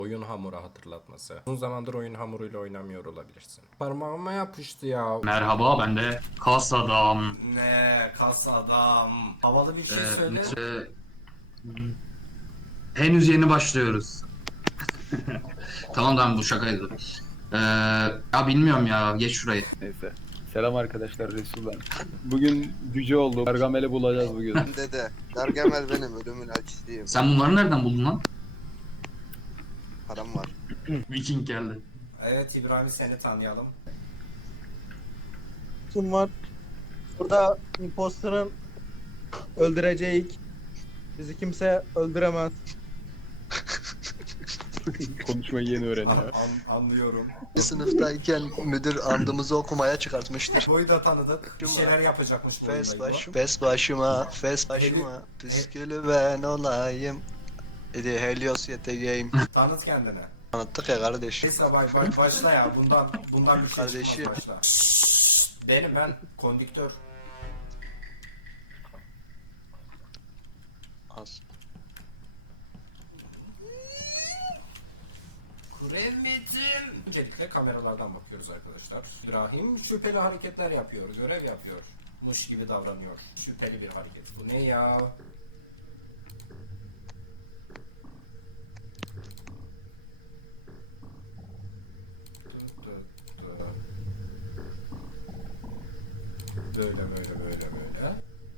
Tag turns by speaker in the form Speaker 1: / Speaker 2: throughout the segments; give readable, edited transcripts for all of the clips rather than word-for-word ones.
Speaker 1: Oyun hamuru hatırlatması. Uzun zamandır oyun hamuruyla oynamıyor olabilirsin. Parmağıma yapıştı ya.
Speaker 2: Merhaba, ben de kas adam.
Speaker 1: Ne kas adam. Havalı bir şey söyle.
Speaker 2: Henüz yeni başlıyoruz. Tamam tamam, bu şakaydı. Ya bilmiyorum ya, geç şurayı.
Speaker 3: Neyse. Selam arkadaşlar, Resul ben. Bugün cüce oldu. Gargamel'i bulacağız bugün.
Speaker 4: Bende de. Gargamel benim, ölümün elçisiyim.
Speaker 2: Sen bunları nereden buldun lan?
Speaker 4: Param var.
Speaker 2: Viking geldi.
Speaker 1: Evet İbrahim, seni tanıyalım.
Speaker 5: Kim var? Burada imposter'ın öldüreceği bizi kimse öldüremez.
Speaker 3: Konuşmayı yeni öğreniyor.
Speaker 1: Anlıyorum.
Speaker 4: Sınıftayken müdür andımızı okumaya çıkartmıştır.
Speaker 1: Boyu da tanıdık. Bir şeyler yapacakmış bu
Speaker 4: Fes
Speaker 1: oyunda.
Speaker 4: başıma, püskülü ben olayım. Hadi Helios yetegeyim.
Speaker 1: Tanıt kendini.
Speaker 4: Anlattık ya kardeş.
Speaker 1: Neyse başla ya. Bundan bir şey
Speaker 4: Kardeşim.
Speaker 1: çıkmaz, başla. Ben kondüktör.
Speaker 4: Az.
Speaker 1: Kremitim. Öncelikle kameralardan bakıyoruz arkadaşlar. İbrahim şüpheli hareketler yapıyor, görev yapıyor. Muş gibi davranıyor. Şüpheli bir hareket. Bu ne ya? Böyle.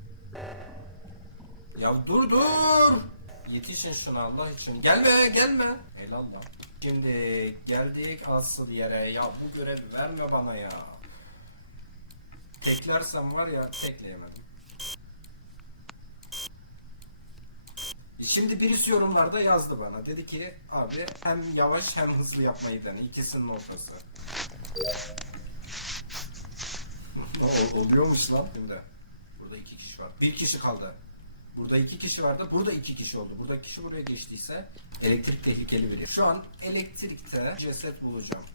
Speaker 1: Ya dur! Yetişin şuna Allah için. Gelme. Elallah. Şimdi geldik asıl yere. Ya bu görevi verme bana ya. Teklersem var ya, tekleyemedim. Şimdi birisi yorumlarda yazdı bana. Dedi ki abi hem yavaş hem hızlı yapmayı dene. İkisinin ortası. Oluyormuş lan. Şimdi burada 2 kişi var. 1 kişi kaldı. Burada 2 kişi vardı. Burada 2 kişi oldu. Burada kişi buraya geçtiyse elektrik tehlikeli biri. Şu an elektrikte ceset bulacağım.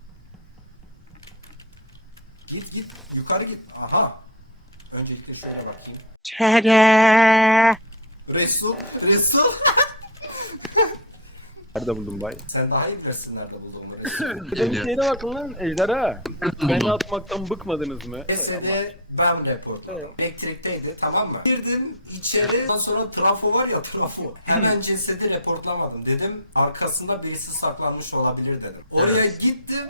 Speaker 1: Git. Yukarı git. Aha. Öncelikle şöyle bakayım. Resul.
Speaker 3: Nerede buldun bay?
Speaker 1: Sen daha iyi bilirsin nerede bulduğumu Resul.
Speaker 3: Benim şeyine bakın lan ejderha. Beni atmaktan bıkmadınız mı?
Speaker 1: Cesedi ben reportladım. Elektrikteydi, tamam mı? Girdim içeri. Ondan sonra trafo var ya, trafo. Hemen cesedi reportlamadım. Dedim arkasında birisi saklanmış olabilir dedim. Oraya gittim.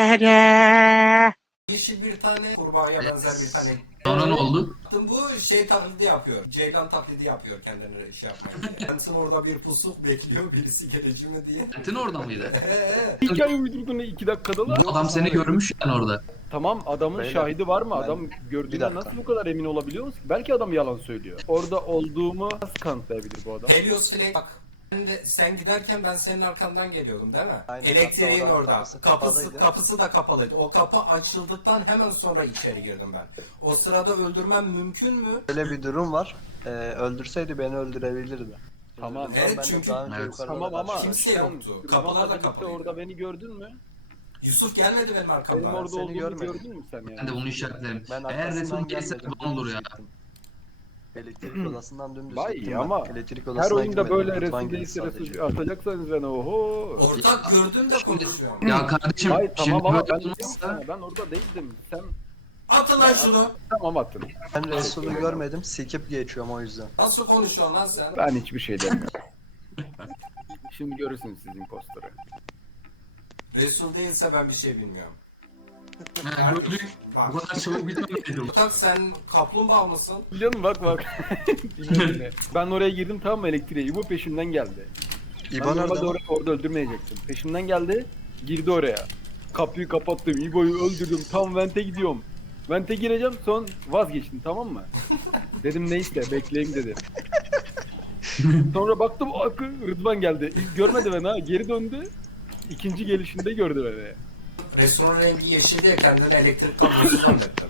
Speaker 1: Yeşil bir tane kurbağaya benzer bir tane.
Speaker 2: Sonra ne oldu?
Speaker 1: Bu şey taklidi yapıyor. Ceylan taklidi yapıyor kendini şey yapmayı. Kendisi orada bir pusuk bekliyor birisi gelecek mi diye.
Speaker 2: Entin orada mıydı?
Speaker 3: Hikaye uydurdun 2 dakikada lan.
Speaker 2: Adam seni görmüş yani orada.
Speaker 3: Tamam, adamın
Speaker 4: Beyler,
Speaker 3: şahidi var mı?
Speaker 4: ben-
Speaker 3: Adam
Speaker 4: Bir
Speaker 3: gördüğünden
Speaker 4: dakika.
Speaker 3: nasıl bu kadar emin olabiliyoruz? Belki adam yalan söylüyor. Orada olduğumu nasıl kanıtlayabilir bu adam?
Speaker 1: Helios Flake bak. Sen giderken ben senin arkandan geliyordum değil mi?
Speaker 4: Aynen,
Speaker 1: Elektriğin
Speaker 4: hatta
Speaker 1: orada.
Speaker 4: kapısı kapalıydı.
Speaker 1: Kapısı da kapalıydı. O kapı açıldıktan hemen sonra içeri girdim ben. O sırada öldürmem mümkün mü?
Speaker 4: Böyle bir durum var. Öldürseydi beni öldürebilirdi.
Speaker 3: Tamam.
Speaker 1: Evet,
Speaker 4: Ben
Speaker 1: çünkü-
Speaker 4: daha önce
Speaker 2: Evet.
Speaker 4: yukarıda
Speaker 3: Tamam ama
Speaker 1: Kimse
Speaker 3: sen
Speaker 1: yoktu.
Speaker 3: Rıdvan'la
Speaker 1: Kapılar da
Speaker 3: birlikte
Speaker 1: kapalıydı.
Speaker 3: orada beni gördün mü?
Speaker 1: Yusuf gelmedi benim
Speaker 3: Benim
Speaker 1: arkamdan.
Speaker 3: orada
Speaker 4: seni
Speaker 3: olduğumu
Speaker 4: görmedim.
Speaker 3: gördün mü sen yani?
Speaker 2: Ben de bunu işaretlerim.
Speaker 4: Ben
Speaker 2: Eğer
Speaker 4: arkasından
Speaker 2: Resul gelirse
Speaker 4: gelmedim,
Speaker 2: ne olur ya?
Speaker 4: dümdüz gittim. Elektrik odasından dümdüz
Speaker 3: Vay
Speaker 4: gittim
Speaker 3: ama
Speaker 4: Elektrik
Speaker 3: her
Speaker 4: odasına
Speaker 3: oyunda
Speaker 4: girmedim,
Speaker 3: böyle
Speaker 4: Rıdvan
Speaker 3: resim
Speaker 4: girdi
Speaker 3: değilse
Speaker 4: sadece.
Speaker 3: resim atacaksanız ben oho.
Speaker 1: Ortak gördüm de konuşuyorum.
Speaker 2: Ya kardeşim,
Speaker 3: Hayır
Speaker 2: şimdi
Speaker 3: tamam ama
Speaker 2: böyle
Speaker 3: ben
Speaker 2: olmazsa...
Speaker 3: ben orada değildim. Sen
Speaker 1: Atın lan şunu.
Speaker 3: tamam attın.
Speaker 4: Ben Resul'ü görmedim, skip geçiyorum o yüzden.
Speaker 1: Nasıl konuşuyorsun lan sen?
Speaker 3: Ben hiçbir şey demiyorum. Şimdi görürsünüz siz imposterı.
Speaker 1: Resul değilse ben bir şey bilmiyorum.
Speaker 2: Ha, gördük. Bu kadar çabuk bitmemeli.
Speaker 1: Ortak sen kaplumbağa mısın?
Speaker 3: Biliyor musun bak. Dinle, dinle. Ben oraya girdim tamam mı elektriğe. İbo peşimden geldi.
Speaker 4: İban
Speaker 3: Ben normalde
Speaker 4: orada mı?
Speaker 3: orada öldürmeyecektim. Peşimden geldi. Girdi oraya. Kapıyı kapattım. İbo'yu öldürdüm. Tam vente gidiyorum. Vente gireceğim son vazgeçtim tamam mı? Dedim neyse bekleyeyim dedim. Sonra baktım Rıdvan geldi. İlk görmedi beni ha. Geri döndü. İkinci gelişinde gördü beni.
Speaker 1: Resul'ün rengi yeşil diye kendine elektrik kablosu zannettim.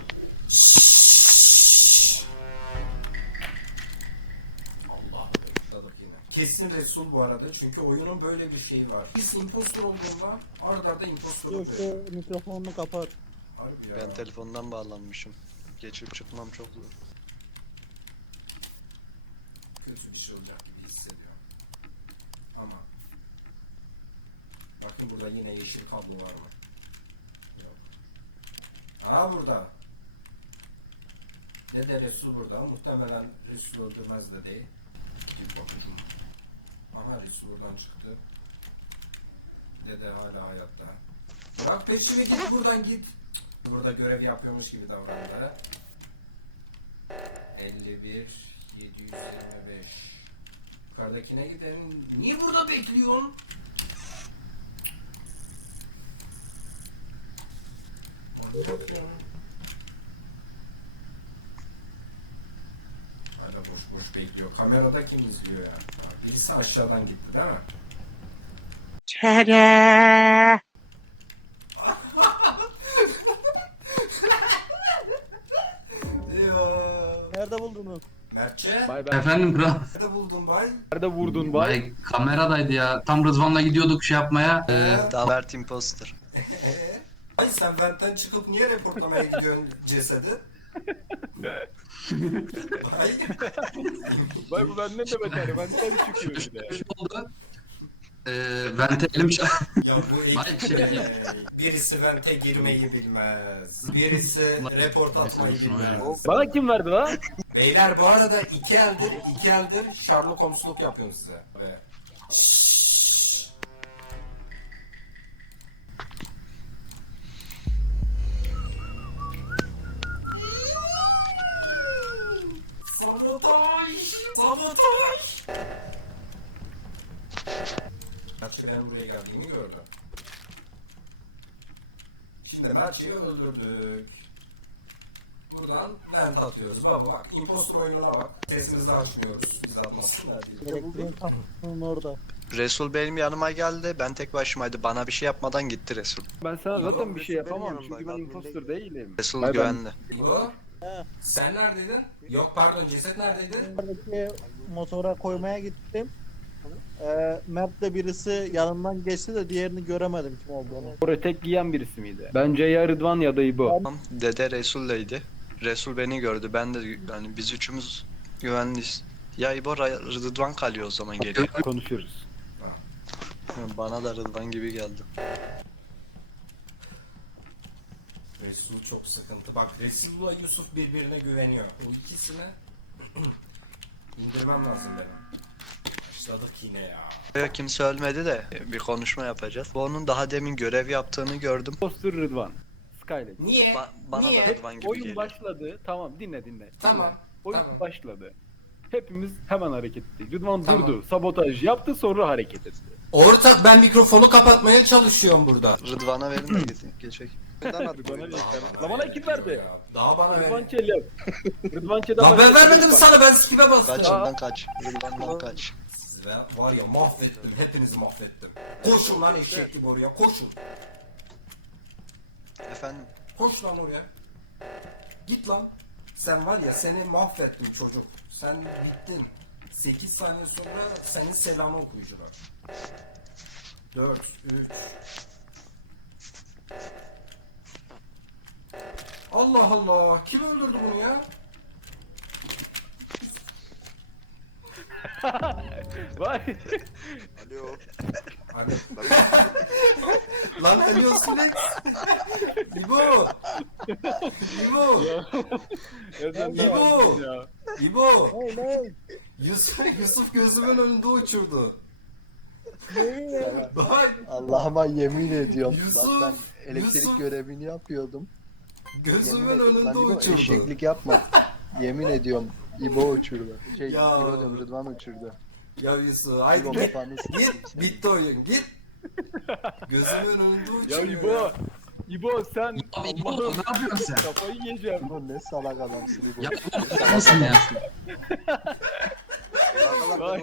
Speaker 1: Allah başladık yine. Kesin Resul bu arada çünkü oyunun böyle bir şeyi var. Biz impostor olduğunda arda arda impostor
Speaker 5: Yoksa
Speaker 1: oluyor.
Speaker 5: mikrofonunu kapat.
Speaker 1: Harbi ya.
Speaker 4: Ben telefondan bağlanmışım. Geçip çıkmam çok zor.
Speaker 1: Kötü bir şey olacak gibi hissediyorum. Ama Burada yine yeşil kablo var mı? Yok. Ha burada. Ne de Resul burada. Muhtemelen Resul öldürmez de değil. Bir bakışım. Aha Resul buradan çıktı. Dede hala hayatta. Bırak peşimi, git buradan git. Burada görev yapıyormuş gibi davrandı. 51 725. Yukarıdakine gidelim. Niye burada bekliyorsun? Manyak ya. Hala boş boş bekliyor. Kamerada kim izliyor ya? Ha, birisi aşağıdan gitti değil mi? Ya.
Speaker 5: Nerede buldunuz?
Speaker 1: Mertçe,
Speaker 3: Bay bay.
Speaker 2: Efendim kral.
Speaker 1: nerede buldun bay?
Speaker 3: Nerede vurdun bay?
Speaker 2: Bay kameradaydı ya. Tam Rızvan'la gidiyorduk şey yapmaya.
Speaker 4: Daha Mert imposter.
Speaker 1: Ay sen ventten çıkıp niye reportlamaya gidiyorsun cesedi? Ay.
Speaker 3: Bay bu benden de beter. Benden çıkıyor bir de.
Speaker 2: Bir şey oldu. Vente elim
Speaker 1: Ya bu
Speaker 2: Vay
Speaker 1: ekip
Speaker 2: şey.
Speaker 1: birisi vente girmeyi bilmez. Birisi report atmayı bilmez.
Speaker 3: Bana kim verdi lan?
Speaker 1: Beyler bu arada iki eldir Sherlock Holmes'luk yapıyorum size. Ve... Sabotaj! Sabotaj! Mertçe benim buraya geldiğimi gördü. Şimdi Mertçe'yi öldürdük. Buradan lent atıyoruz. Baba bak, impostor oyununa bak. Sesimizi açmıyoruz. Biz atmasınlar diye.
Speaker 5: Elektriğin kapısının orada.
Speaker 4: Resul benim yanıma geldi. Ben tek başımaydı. Bana bir şey yapmadan gitti Resul.
Speaker 3: Ben sana zaten
Speaker 1: Tamam,
Speaker 3: bir şey
Speaker 5: benim
Speaker 3: yapamam
Speaker 5: yanımda,
Speaker 3: çünkü ben
Speaker 5: adminde
Speaker 3: impostor değilim.
Speaker 4: Resul
Speaker 3: Bay bay.
Speaker 4: güvenli.
Speaker 1: İbo,
Speaker 5: He.
Speaker 1: sen neredeydin? Yok pardon, ceset neredeydi?
Speaker 5: Buradaki motora koymaya gittim. Mert de birisi yanımdan geçti de diğerini göremedim kim olduğunu.
Speaker 3: Oraya tek giyen birisi miydi? Bence ya Rıdvan ya da İbo.
Speaker 4: Tamam. Dede Resul'leydi. Resul beni gördü. Ben de yani biz üçümüz güvenliyiz. Ya İbo Rıdvan kalıyor o zaman geliyor.
Speaker 3: Konuşuruz.
Speaker 4: Bana da Rıdvan gibi geldi.
Speaker 1: Resul çok sıkıntı. Bak Resul'la Yusuf birbirine güveniyor. Bu ikisini indirmem lazım benim. Başladık yine ya.
Speaker 4: Ya kimse ölmedi de bir konuşma yapacağız. Bu onun daha demin görev yaptığını gördüm.
Speaker 3: Impostor Rıdvan. Skylet.
Speaker 1: Niye?
Speaker 4: Bana
Speaker 1: Niye?
Speaker 4: da Rıdvan gibi
Speaker 3: Oyun
Speaker 4: geliyor.
Speaker 3: başladı. Tamam dinle.
Speaker 1: Tamam.
Speaker 3: Oyun
Speaker 1: Tamam.
Speaker 3: başladı. Hepimiz hemen hareket ettik. Rıdvan
Speaker 1: Tamam.
Speaker 3: durdu. Sabotaj yaptı sonra hareket etti.
Speaker 1: Ortak, ben mikrofonu kapatmaya çalışıyorum burada.
Speaker 4: Rıdvan'a verin de gidin. Geçek.
Speaker 3: Rıdvan'a Bana kim verdi?
Speaker 1: Daha bana ver.
Speaker 3: Rıdvan Çel yap. Rıdvan Çel'e
Speaker 1: Lan ben vermedim sana, ben skip'e bastım.
Speaker 4: Kaç ondan kaç. Rıdvan'dan kaç.
Speaker 1: Sizi var ya mahvettim, hepinizi mahvettim. Koşun lan eşek gibi oraya, koşun.
Speaker 4: Efendim.
Speaker 1: Koş lan oraya. Git lan. Sen var ya, seni mahvettim çocuk. Sen bittin. 8 saniye sonra senin selamı okuyucular. 4, 3. Allah Allah. Kim öldürdü bunu ya?
Speaker 3: Vay.
Speaker 1: Abi. Lan Helio Sulex. İbo. İbo.
Speaker 3: Ya sen ne
Speaker 1: İbo.
Speaker 3: yaptın ya?
Speaker 1: İbo.
Speaker 5: Hey ne?
Speaker 1: Yusuf gözümün önünde uçurdu.
Speaker 5: Yemin ya.
Speaker 1: Bak
Speaker 4: Allah'ıma yemin ediyorum.
Speaker 1: Yusuf,
Speaker 4: Bak ben elektrik
Speaker 1: Yusuf.
Speaker 4: görevini yapıyordum.
Speaker 1: gözümün
Speaker 4: Yemin ediyorum.
Speaker 1: önünde
Speaker 4: Lan İbo
Speaker 1: uçurdu.
Speaker 4: eşeklik yapma. Yemin ediyorum. İbo uçurdu.
Speaker 1: Ya.
Speaker 4: İbo diyorum Rıdvan uçurdu.
Speaker 1: Ya Yusuf haydi
Speaker 4: İbo
Speaker 1: git.
Speaker 4: kafanı
Speaker 1: Git. Bitti oyun. Git. Gözümün önünde
Speaker 3: Ya
Speaker 1: uçuruyor.
Speaker 3: İbo. İbo sen
Speaker 2: Abi İbo
Speaker 3: Allah'ım
Speaker 2: ne yapıyorsun sen?
Speaker 3: kafayı yiyeceğim.
Speaker 4: İbo ne salak adamsın İbo.
Speaker 2: Ya İbo nasıl ya?
Speaker 3: Vay.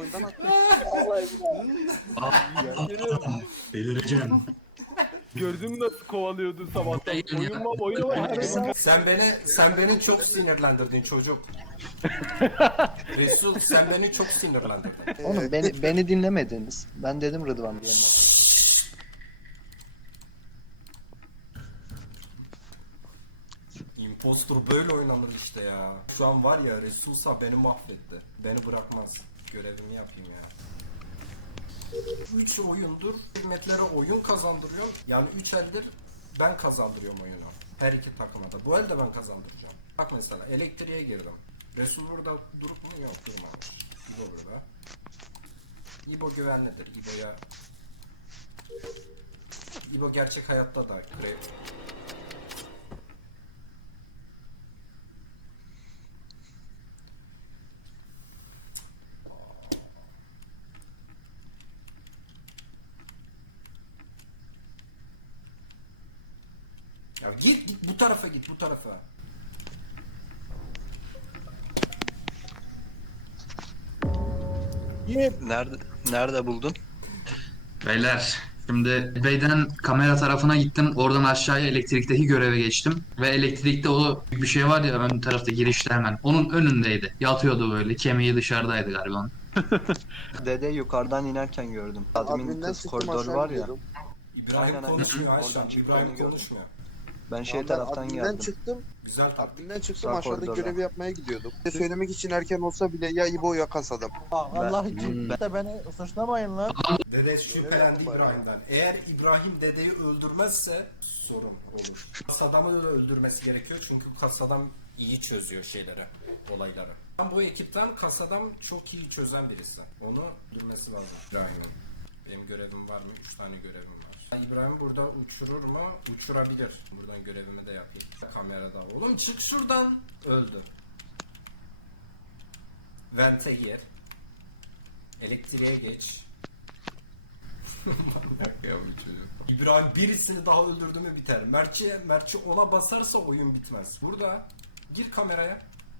Speaker 2: Delireceğim.
Speaker 3: Gördün mü nasıl kovalıyordu sabahtan?
Speaker 2: Değil ya.
Speaker 3: Oyun var.
Speaker 1: Sen beni çok sinirlendirdin çocuk. Resul, sen beni çok sinirlendirdin.
Speaker 4: Oğlum beni dinlemediniz. Ben dedim Rıdvan diye.
Speaker 1: Impostor böyle oynanır işte ya. Şu an var ya, Resulsa beni mahvetti. Beni bırakmaz. Görevimi yapayım ya. 3 oyundur hizmetlere oyun kazandırıyorum. Yani 3 eldir ben kazandırıyorum oyunu. Her iki takıma da. Bu elde ben kazandıracağım. Bak mesela elektriğe girdim. Resul burada durup mu? Yok, durmamış. İbo burada. İbo güvenlidir. İbo gerçek hayatta da grev. Ya git bu tarafa, git bu tarafa.
Speaker 5: Yep.
Speaker 4: Nerede buldun?
Speaker 2: Beyler şimdi beyden kamera tarafına gittim. Oradan aşağıya elektrikteki göreve geçtim. Ve elektrikte o bir şey var ya ön tarafta girişte hemen. Onun önündeydi. Yatıyordu böyle. Kemiği dışarıdaydı galiba onun.
Speaker 4: Dede yukarıdan inerken gördüm. Admin
Speaker 6: Adminden
Speaker 4: kız
Speaker 6: çıktım
Speaker 4: koridor
Speaker 6: aşağı
Speaker 4: var ya.
Speaker 6: gidiyordum.
Speaker 1: İbrahim
Speaker 4: Aynen, aynen.
Speaker 1: konuşmuyor
Speaker 4: Oradan
Speaker 1: Ayşem.
Speaker 4: çıktığını
Speaker 1: İbrahim
Speaker 4: gördüm.
Speaker 1: konuşmuyor.
Speaker 4: Ben şey
Speaker 6: Ben
Speaker 4: taraftan
Speaker 6: adminden
Speaker 4: geldim.
Speaker 6: çıktım.
Speaker 1: Güzel tak.
Speaker 6: Adminden çıktım
Speaker 4: Sağ
Speaker 6: aşağıdaki
Speaker 4: koridorda.
Speaker 6: görevi yapmaya gidiyordum. Söylemek için erken olsa bile ya İbo ya kasadım.
Speaker 5: Allah için de beni suçlamayın lan.
Speaker 1: Dede şüphelendi
Speaker 6: yaptım
Speaker 1: İbrahim'den. Eğer İbrahim dedeyi öldürmezse sorun olur. Kasadamı öyle öldürmesi gerekiyor çünkü kasadam iyi çözüyor şeyleri, olayları. Ben bu ekipten kasadam çok iyi çözen birisi. Onu öldürmesi lazım İbrahim'in. Benim görevim var mı? 3 tane görevim var. İbrahim burada uçurur mu? Uçurabilir. Buradan görevimi de yapayım. Kamerada. Oğlum çık şuradan. Öldü. Vente gir. Elektriğe geç. Manyak ya bu çocuk. İbrahim birisini daha öldürdü mü biter. Mertçi ona basarsa oyun bitmez. Burada gir kameraya.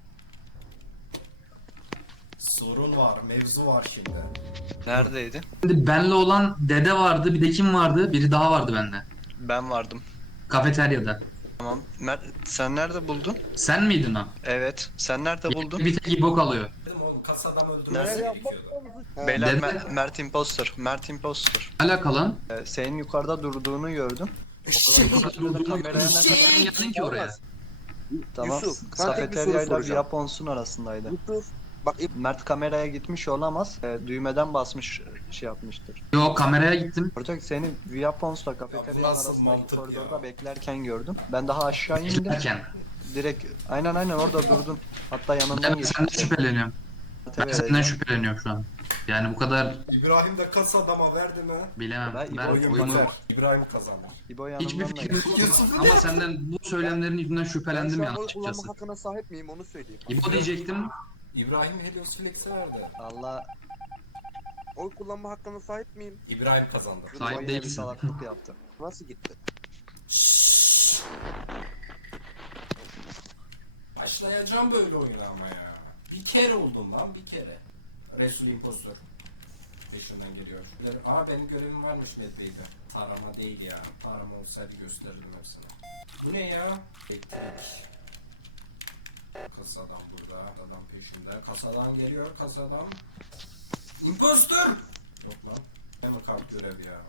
Speaker 1: Sorun var, mevzu var şimdi.
Speaker 4: Neredeydi?
Speaker 2: Şimdi benle olan dede vardı. Bir de kim vardı? Biri daha vardı bende.
Speaker 4: Ben vardım.
Speaker 2: Kafeteryada.
Speaker 4: Tamam. Sen nerede buldun?
Speaker 2: Sen miydin o?
Speaker 4: Evet. Sen nerede buldun?
Speaker 2: Bir tek İbo kalıyor.
Speaker 1: Dedim oğlum kasadan öldürmesi
Speaker 5: Görev
Speaker 1: gerekiyordu.
Speaker 4: Beyler
Speaker 2: Dede-
Speaker 4: Mert Imposter. Mert Imposter.
Speaker 2: Alakalı.
Speaker 4: Senin yukarıda durduğunu gördüm. Kameraya ne
Speaker 2: Sen geldin ki oraya.
Speaker 4: Tamam.
Speaker 6: Yusuf, sana tek bir soru
Speaker 4: Kafeteryayla
Speaker 6: soracağım.
Speaker 4: Japons'un arasındaydı.
Speaker 6: Yusuf bak
Speaker 4: Mert kameraya gitmiş olamaz. Düğmeden basmış şey yapmıştır.
Speaker 2: Yo kameraya gittim.
Speaker 4: Ortak seni Viapons'la
Speaker 1: Ya
Speaker 4: kafeteryanın
Speaker 1: bu nasıl
Speaker 4: arasındaki
Speaker 1: mantık
Speaker 4: koridorda
Speaker 1: ya?
Speaker 4: beklerken gördüm. Ben daha aşağı indim.
Speaker 2: Giderken.
Speaker 4: Direkt aynen orada durdun. Hatta yanından
Speaker 2: Ben
Speaker 4: geçtim.
Speaker 2: senden şüpheleniyorum. Ben senden şüpheleniyorum şu an. Yani bu kadar
Speaker 1: İbrahim de kasadama verdi mi?
Speaker 2: bilemem.
Speaker 4: Ben
Speaker 2: Ben
Speaker 1: Oyun
Speaker 2: oyunu
Speaker 1: biter. İbrahim kazanır.
Speaker 4: İbo
Speaker 2: hiçbir
Speaker 4: yanımdan da
Speaker 2: fikrim
Speaker 4: geçti.
Speaker 2: yok ama senden bu söylemlerin yüzünden
Speaker 6: ben
Speaker 2: şüphelendim
Speaker 6: şu
Speaker 2: yani
Speaker 6: an oy kullanma
Speaker 2: açıkçası.
Speaker 6: hakkına sahip miyim onu söyleyeyim.
Speaker 2: İbo diyecektim.
Speaker 1: İbrahim Helios Flex'e verdi.
Speaker 4: Allah
Speaker 6: Oy kullanma hakkına sahip miyim?
Speaker 1: İbrahim kazandı.
Speaker 2: Sahip
Speaker 4: İbo yine bir
Speaker 2: değilsin.
Speaker 4: salaklık yaptı.
Speaker 6: Nasıl gitti?
Speaker 1: Başlayacağım böyle oyuna ama ya. Bir kere oldum lan, bir kere. Resul Impostor. Peşinden geliyor. Benim görevim varmış neredeydi? Tarama değil ya. Tarama olsaydı gösterirdim hepsine. Bu ne ya? Elektrik. Kasadan burada. Adam peşinde. Kasadan geliyor kasadan. Impostor! Yok lan. Hemen kart görev ya.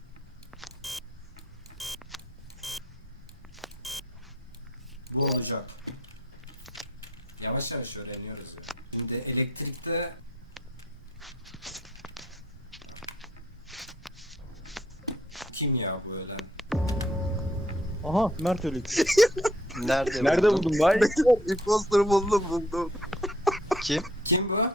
Speaker 1: Bu olacak. Yavaş yavaş öğreniyoruz ya. Şimdi elektrikte kim ya bu ölen?
Speaker 5: Aha Mert ölük.
Speaker 3: Nerede buldun bay?
Speaker 6: Imposter'ı buldum.
Speaker 4: Kim?
Speaker 1: Kim bu?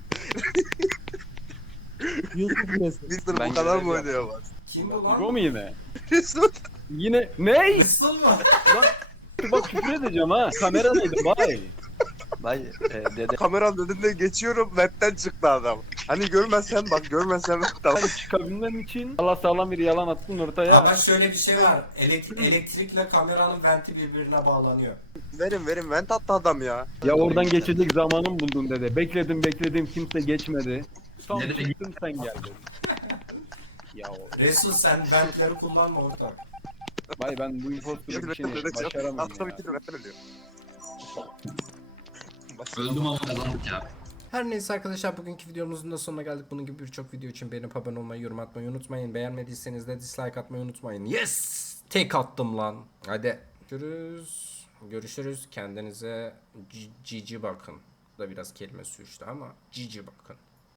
Speaker 5: Yusuf Resul.
Speaker 6: Mister
Speaker 4: Ben
Speaker 6: bu kadar
Speaker 4: görev
Speaker 6: mı
Speaker 4: yaptım.
Speaker 6: oynayamaz?
Speaker 1: Kim bu
Speaker 3: İbo
Speaker 1: lan?
Speaker 3: mu yine?
Speaker 6: Resul.
Speaker 3: Yine ne?
Speaker 1: Resul mu?
Speaker 3: Bak küfür edeceğim ha. Kameradaydım bay.
Speaker 4: Bay dede
Speaker 6: Kameranın önünde geçiyorum ventten çıktı adam. Hani görmezsen bak görmezsen tamam.
Speaker 3: Hani çıkabilmem için Allah sağlam bir yalan attın ortaya.
Speaker 1: Ama şöyle bir şey var. Elektrikle kameranın venti birbirine bağlanıyor.
Speaker 6: Verin vent attı adam ya.
Speaker 3: Ya oradan geçecek zamanım buldun dede. Bekledim kimse geçmedi. Son
Speaker 2: Nereye
Speaker 3: çıktım sen geldin. Ya
Speaker 1: Resul sen ventleri kullanma orada.
Speaker 3: bay ben bu imposter işini başaramıyorum
Speaker 6: Aslında
Speaker 3: ya.
Speaker 6: bir ventten ölüyor.
Speaker 2: Öldüm ama kazandık ya.
Speaker 1: Her neyse arkadaşlar bugünkü videomuzun da sonuna geldik. Bunun gibi birçok video için beğenip abone olmayı, yorum atmayı unutmayın. Beğenmediyseniz de dislike atmayı unutmayın. Yes! Tek attım lan. Hadi. Görüşürüz. Kendinize cici bakın. Bu da biraz kelime suçtu ama cici bakın.